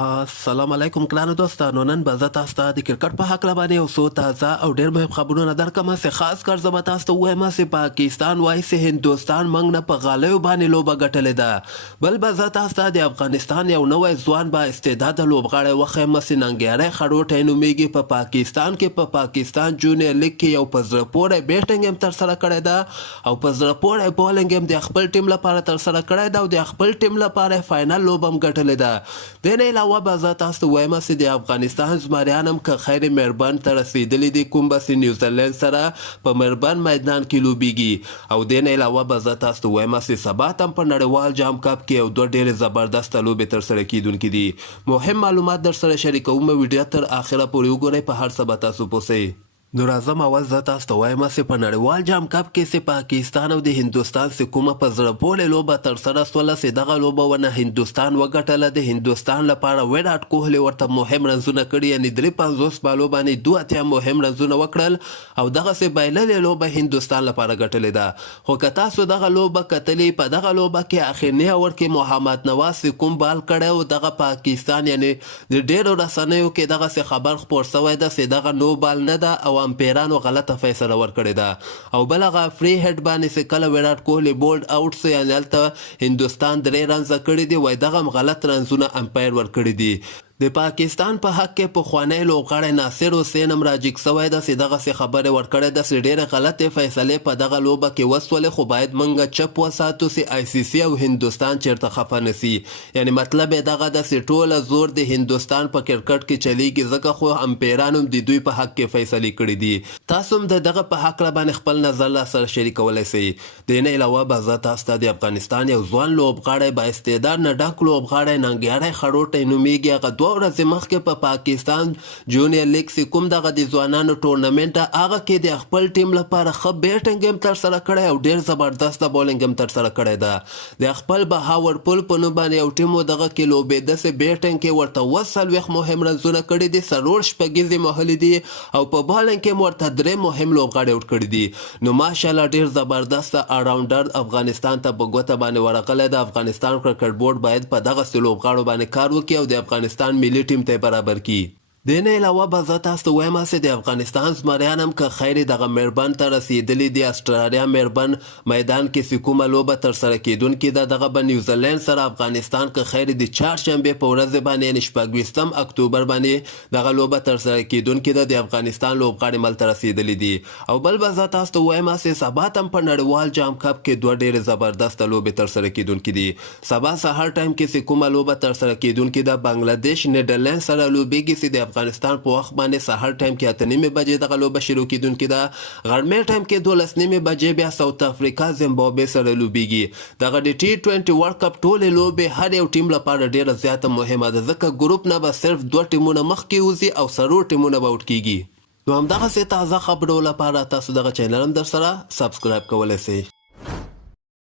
السلام علیکم ګرانو دوستانو. نن به زه تاسو ته د کرکټ په هکله باندې یو څو تازه او ډېر مهم خبرونه درکړم. خاص کر زه به تاسو ته ووایم چې پاکستان وایي چې هندوستان موږ نه په غالیو باندې لوبه ګټلې ده. بل به زه تاسو ته د افغانستان یو نوی ځوان با استعداده لوبغاړی وښیم چې ننګیاری خړوټی نومیږي. په پاکستان کې په پاکستان جونیئر لیګ کې یو په زړه پورې بیټنګ هم ترسره کړی ده او په زړه پورې بولنګ هم د خپل ټیم لپاره ترسره کړی ده او د خپل ټیم لپاره فاینل لوبه هم ګټلې ده. دې نه علاوه به زه تاسو ته وایم چې د افغانستان زمریان هم که خیر مهربان ته رسېدلي دي، کوم به چې نیوزیلند سره په مهربان میدان کې لوبیږي. او دې نه علاوه به زه تاسو ته وایم چې سبا هم په نړیوال جام کپ کې یو دوه ډېرې زبردسته لوبې ترسره کیدونکي دي. مهم معلومات در سره شریکوم. ویډیو تر اخره پورې وګورئ، په هر څه به تاسو پوه سئ. نو راځم اول زه تاسو ته وایم چې په نړیوال جام کپ کې چې پاکستان او د هندوستان چې کومه په زړه پورې لوبه ترسره سوله چې دغه لوبه ونه هندوستان وګټله. د هندوستان لپاره ویراټ کوهلي ورته مهم رنزونه کړي، یعنې 53 بالو باندې 82 مهم رنزونه وکړل او دغسې بایللې لوبه هندوستان لپاره ګټلې ده. خو که تاسو دغه لوبه کتلې، په دغه لوبه کې اخرني اور کې محمد نواز چې کوم بال کړی و، دغه پاکستان یعنې د ډېرو رسنیو کې دغسې خبر خپور سوی ده چې دغه نو بال نه ده او امپیرانو غلطه فیصله ورکړې ده. او بل هغه فری هډ باندې چې کله ویراټ کوهلي بولډ اوټ سو، یعنې هلته هندوستان 3 رنزه کړي دي، وایي دغه هم غلط رنزونه امپایر ورکړي دي. د پاکستان په حق کې پخوانی لوبغاړی ناصر حسین هم راجګ سوی ده چې دغسې خبرې ورکړې ده چې ډېرې غلطې فیصلې په دغه لوبه کې وسولې، خو باید موږ چپ وساتو چې آی سی سی او هندوستان چېرته خفه نه سي. یعنې مطلب یې دغه ده چې ټوله زور د هندوستان په کرکټ کې چلیږي، ځکه خو امپیرانو هم د دوی په حق کې فیصلې کړي دي. تاسو هم د دغه په هکله باندې خپل نظر له سره شریکولی سئ. د نه علاوه به زه تاسو ته د افغانستان یو ځوان لوبغاړی با استعداد نه ډک لوبغاړی ننګیاری خړوټی نومیږي. هغه 2 ورځې مخکې په پاکستان جونیئر لیګ چې کوم دغه د ځوانانو ټورنمنټ هغه کې د خپل ټیم لپاره ښه بیټنګ هم ترسره کړی او ډېر زبردسته بولنګ هم ترسره کړی ده. د خپل بهاور پل په نوم باندې یو ټیم و، دغه کې لوبېده چې بیټنګ کې ورته 40 مهم رنزونه کړي دي، 4 شپږیزې وهلي دي او په بالنګ کې هم ورته 3 مهم لوبغاړي اوټ کړي دي. نو ماشاءالله ډېر زبردسته آلراونډر افغانستان ته په ګوته باندې ورغلی ده. افغانستان کرکټ بورډ باید په دغسې لوبغاړو باندې کار وکړي او د افغانستان ملي ټیم ته برابر کړي. د نه علاوه به زه تاسو ته وایم چې د افغانستان زمریان هم که خیر دغه مهربن ته رسېدلي دي. اسټرالیا مهربن میدان کې چې کومه لوبه ترسره کیدونکې ده، دغه به نیوزیلند سره افغانستان که خیر د چهارشنبې په ورځ باندې یعنې 26 اکتوبر باندې دغه لوبه ترسره کیدونکې ده. د افغانستان لوبغاړي ملته رسېدلي دي. او بل به زه تاسو ته وایم چې سبا هم په نړیوال جام کپ کې 2 ډېرې زبردسته لوبې ترسره کیدونکې دي. سبا سهار ټایم کې چې کومه لوبه ترسره کیدونکې ده، بنګلادیش نیدرلند سره لوبېږي چې د افغانستان په وخت باندې سهار ټایم کې 8:30 بجې دغه لوبه شروع کیدونکې ده. غرمې ټایم کې 12:30 بجې بیا ساوت افریقا زیمبابوې سره لوبیږي. دغه د T20 ورلډ کپ ټولې لوبې هر یو ټیم لپاره ډېره زیاته مهمه ده، ځکه ګروپ نه به صرف 2 ټیمونه مخکې وځي او 4 ټیمونه به اوټ کیږي. نو همدغسې تازه خبرو لپاره تاسو دغه چینل هم در سره سبسکرایب کولی سئ.